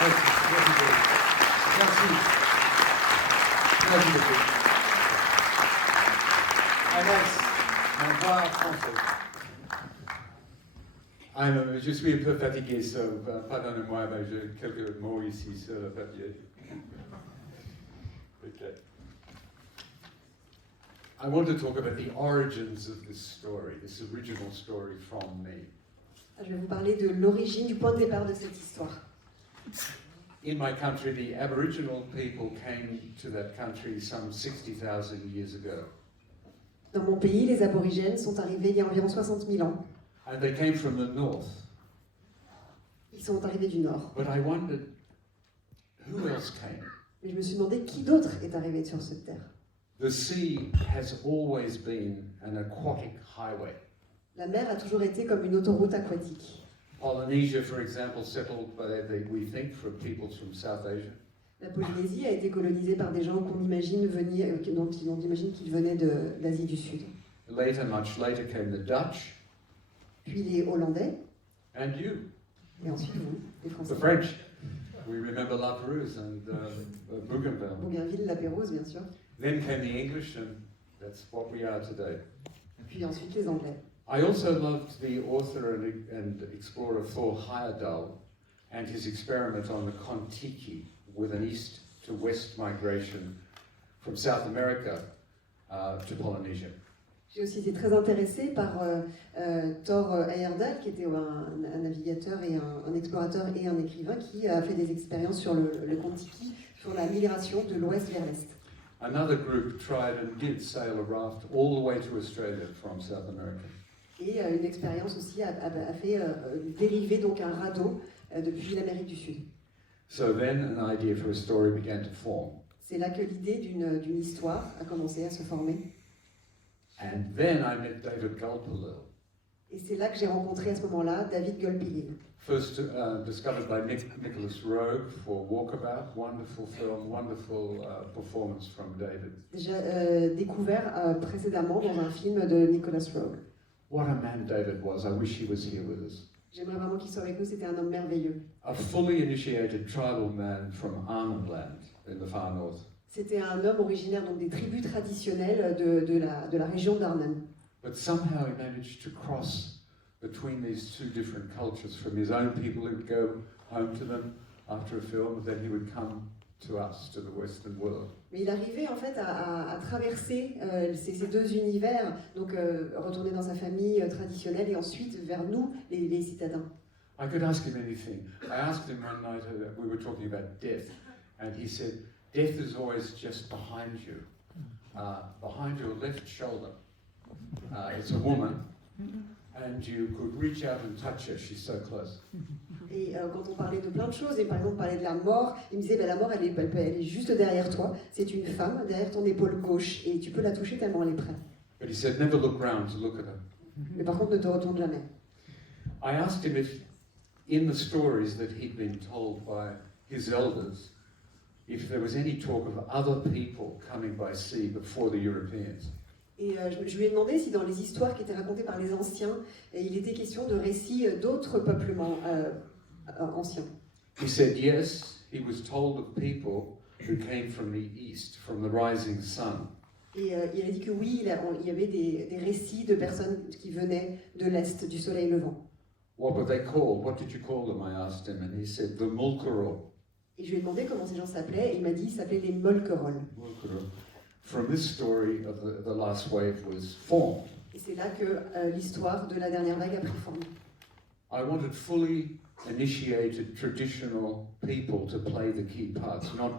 Merci. Merci beaucoup. Alex, mon voix français. Je suis un peu fatigué, pardonnez-moi, mais j'ai quelques mots ici sur le papier. Okay. I want to talk about the origins of this story, this original story from me. Je vais vous parler de l'origine, du point de départ de cette histoire. In my country, the Aboriginal people came to that country some 60,000 years ago. Dans mon pays, les aborigènes sont arrivés il y a environ 60 000 ans. And they came from the north. Ils sont arrivés du nord. But I wondered, who else came? Mais je me suis demandé qui d'autre est arrivé sur cette terre. The sea has always been an aquatic highway. La mer a toujours été comme une autoroute aquatique. Polynesia, for example, settled by, we think, from peoples from South Asia. La Polynésie a été colonisée par des gens qu'on imagine venir, dont on imagine qu'ils venaient de l'Asie du Sud. Later, much later, came the Dutch. Puis les Hollandais. And you. Et ensuite vous, les Français. The French. We remember La Pérouse and Bougainville. Bougainville, La Pérouse, bien sûr. Then came the English, and that's what we are today. Puis ensuite les Anglais. I also loved the author and explorer Thor Heyerdahl and his experiment on the Kon-Tiki with an east to west migration from South America to Polynesia. J'ai aussi été très intéressée par Thor Heyerdahl, qui était un navigateur et un explorateur et un écrivain qui a fait des expériences sur le Kon-Tiki, sur la migration de l'ouest vers l'est. Another group tried and did sail a raft all the way to Australia from South America. Et une expérience aussi a fait dériver donc un radeau depuis l'Amérique du Sud. So then an idea for a story began to form. C'est là que l'idée d'une histoire a commencé à se former. And then I met David Gulpilil. Et c'est là que j'ai rencontré à ce moment-là David Gulpilil. First discovered by Nicholas Roeg for Walkabout, wonderful film, wonderful performance from David. Déjà découvert précédemment dans un film de Nicholas Roeg. What a man David was. I wish he was here with us. J'aimerais vraiment qu'il soit avec nous, c'était un homme merveilleux. A fully initiated tribal man from Arnhem Land in the far north. C'était un homme originaire donc des tribus traditionnelles de la région d'Arnhem. But somehow he managed to cross between these two different cultures. From his own people, he would go home to them after a film, and then he would come to us, to the Western world. Mais il arrivait en fait à traverser ces deux univers, donc retourner dans sa famille traditionnelle et ensuite vers nous, les citadins. I could ask him anything. I asked him one night, we were talking about death, and he said, death is always just behind you, behind your left shoulder. It's a woman, and you could reach out and touch her, she's so close. Et quand on parlait de plein de choses, et par exemple on parlait de la mort, il me disait la mort elle est juste derrière toi, c'est une femme derrière ton épaule gauche, et tu peux la toucher tellement elle est près. But he said, never look round to look at her. Mais par contre ne te retourne jamais. I asked him if, in the stories that he'd been told by his elders, if there was any talk of other people coming by sea before the Europeans. Et je lui ai demandé si dans les histoires qui étaient racontées par les anciens, il était question de récits d'autres peuplements anciens. He said yes, he was told of people who came from the east, from the rising sun. Et il a dit que oui, il y avait des récits de personnes qui venaient de l'est, du soleil levant. What were they called? What did you call them? I asked him, and he said the Mulkerol. Et je lui ai demandé comment ces gens s'appelaient, et il m'a dit qu'ils s'appelaient les Molkerol. From this story of the last wave was formed. Et c'est là que l'histoire de la dernière vague a pris forme. I wanted fully initiated traditional people to play the key parts, not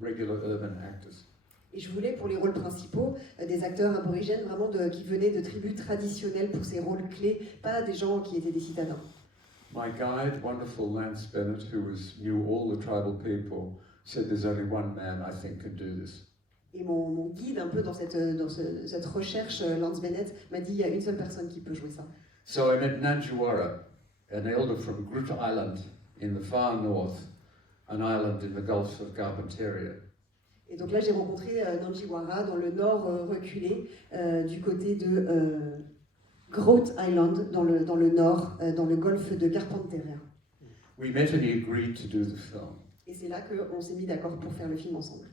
regular urban actors. Et je voulais pour les rôles principaux des acteurs aborigènes vraiment qui venaient de tribus traditionnelles pour ces rôles clés, pas des gens qui étaient des citadins. My guide, wonderful Lance Bennett, who knew all the tribal people, said there's only one man I think can do this. Et mon guide un peu dans cette recherche, Lance Bennett, m'a dit il y a une seule personne qui peut jouer ça. So I met Nanjiwara, an elder from Groote Island in the far north, an island in the Gulf of Carpentaria. Et donc là j'ai rencontré Nanjiwara dans le nord reculé, du côté de Groote Island, dans le nord, dans le golfe de Carpentaria. We met and he agreed to do the film. Et c'est là qu'on s'est mis d'accord pour faire le film ensemble.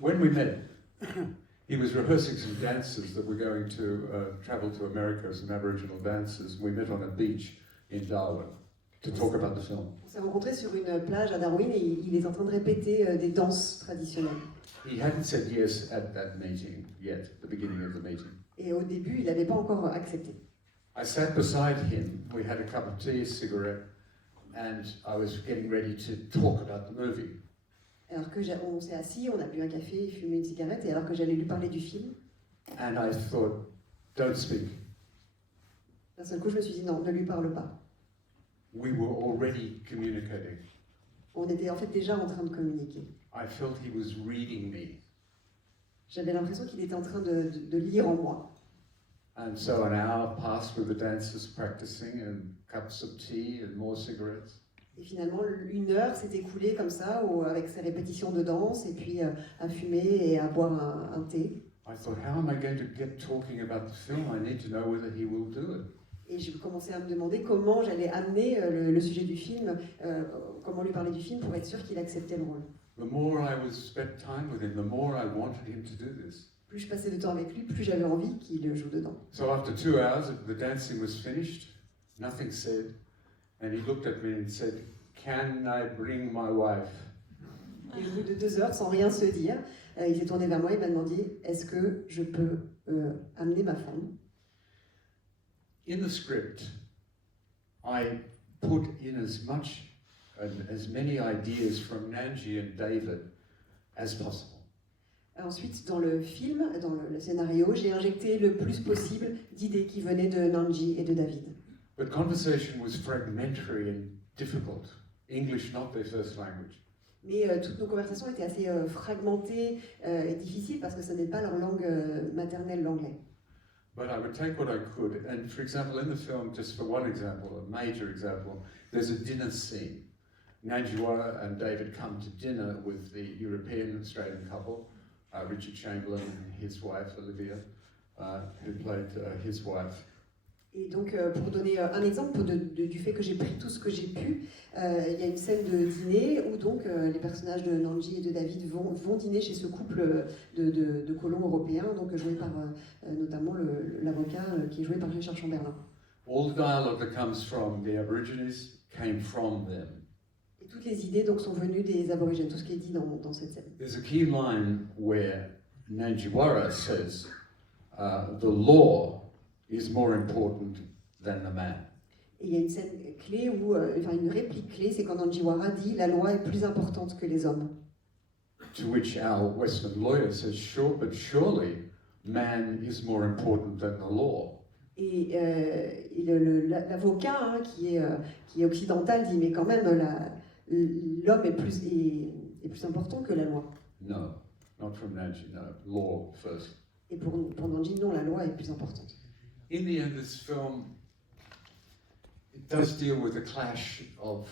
When we met, he was rehearsing some dances that were going to travel to America, some Aboriginal dances. We met on a beach in Darwin to talk about the film. On s'est rencontrés sur une plage à Darwin et il est en train de répéter des danses traditionnelles. He hadn't said yes at that meeting yet, at the beginning of the meeting. Et au début, il n'avait pas encore accepté. I sat beside him, we had a cup of tea, a cigarette, and I was getting ready to talk about the movie. Alors que on s'est assis, on a bu un café, fumé une cigarette, et alors que j'allais lui parler du film, And I thought, don't speak. d'un seul coup, je me suis dit non, ne lui parle pas. We were already communicating. On était en fait déjà en train de communiquer. I felt he was reading me. J'avais l'impression qu'il était en train de lire en moi. And so an hour passed with the dancers practicing and cups of tea and more cigarettes. Et finalement, 1 heure s'est écoulée comme ça, avec ses répétitions de danse, et puis à fumer et à boire un thé. I thought, how am I going to get talking about the film? I need to know whether he will do it. Et j'ai commencé à me demander comment j'allais amener le sujet du film, comment lui parler du film pour être sûr qu'il acceptait le rôle. The more I was spent time with him, the more I wanted him to do this. Plus je passais de temps avec lui, plus j'avais envie qu'il joue dedans. So after 2 hours, the dancing was finished, nothing said, and he looked at me and said, "Can I bring my wife?" Et au bout de 2 heures, sans rien se dire, il s'est tourné vers moi et m'a demandé est-ce que je peux amener ma femme. In the script, I put in as many ideas from Nanji and David as possible. Ensuite, dans le film, dans le scénario, j'ai injecté le plus possible d'idées qui venaient de Nanji et de David. But conversation was fragmentary and difficult. English not their first language. Mais toutes nos conversations étaient assez fragmentées et difficiles parce que ce n'est pas leur langue maternelle, l'anglais. But I would take what I could, and for example, in the film, just for one example, a major example, there's a dinner scene. Nanjiwara and David come to dinner with the European Australian couple, Richard Chamberlain and his wife, Olivia, who played his wife. Et donc, pour donner un exemple du fait que j'ai pris tout ce que j'ai pu, il y a une scène de dîner où donc les personnages de Nanji et de David vont dîner chez ce couple de colons européens, donc joué par notamment l'avocat qui est joué par Richard Chamberlain. All the dialogue that comes from the Aborigines came from them. Et toutes les idées donc sont venues des aborigènes, tout ce qui est dit dans cette scène. There's a key line where Nanjiwara says, "The law is more important than the man." Et il y a une scène clé où, enfin une réplique clé, c'est quand Nanjiwara dit la loi est plus importante que les hommes. To which our Western lawyer says, "Sure, but surely man is more important than the law." Et l'avocat qui est occidental dit mais quand même l'homme est plus important que la loi. No, not from Nanji. No, law first. Et pour Nanji, non, la loi est plus importante. In the end, this film, it does deal with the clash of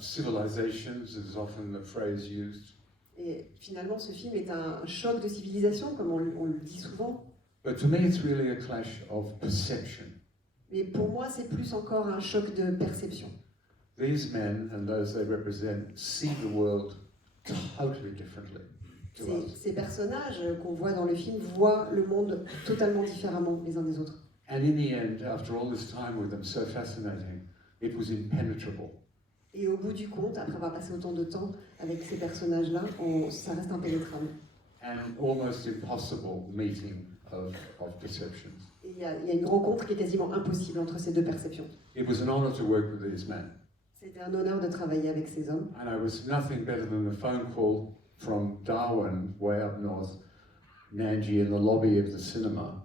civilizations, is often the phrase used. Et finalement, ce film est un choc de civilisation, comme on le dit souvent. But to me, it's really a clash of perception. Mais pour moi, c'est plus encore un choc de perception. These men and those they represent see the world totally differently to us. Ces personnages qu'on voit dans le film voient le monde totalement différemment les uns des autres. And in the end, after all this time with them, so fascinating, it was impenetrable. Et au bout du compte, après avoir passé autant de temps avec ces personnages-là, ça reste impénétrable. And almost impossible meeting of perceptions. Et il y a une rencontre qui est quasiment impossible entre ces deux perceptions. It was an honor to work with these men. C'était un honneur de travailler avec ces hommes. And I was nothing better than the phone call from Darwin, way up north, Nanji in the lobby of the cinema,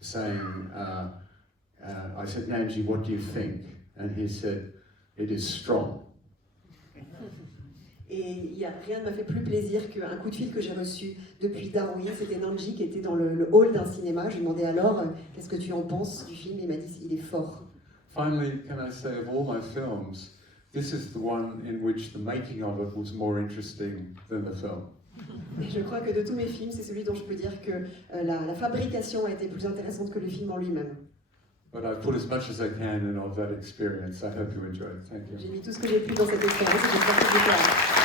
saying, I said, "Nanji, what do you think?" And he said, "It is strong." Et rien ne m'a fait plus plaisir qu'un coup de fil que j'ai reçu depuis Darwin. C'était Nanji qui était dans le hall d'un cinéma. Je lui demandais alors, qu'est-ce que tu en penses du film? Il m'a dit, il est fort. Finally, can I say, of all my films, this is the one in which the making of it was more interesting than the film. Et je crois que de tous mes films, c'est celui dont je peux dire que la fabrication a été plus intéressante que le film en lui-même. But I've put as much as I can in of that experience. I hope you enjoyed it. Thank you. J'ai mis tout ce que j'ai pu dans cette expérience et j'espère que vous plaira.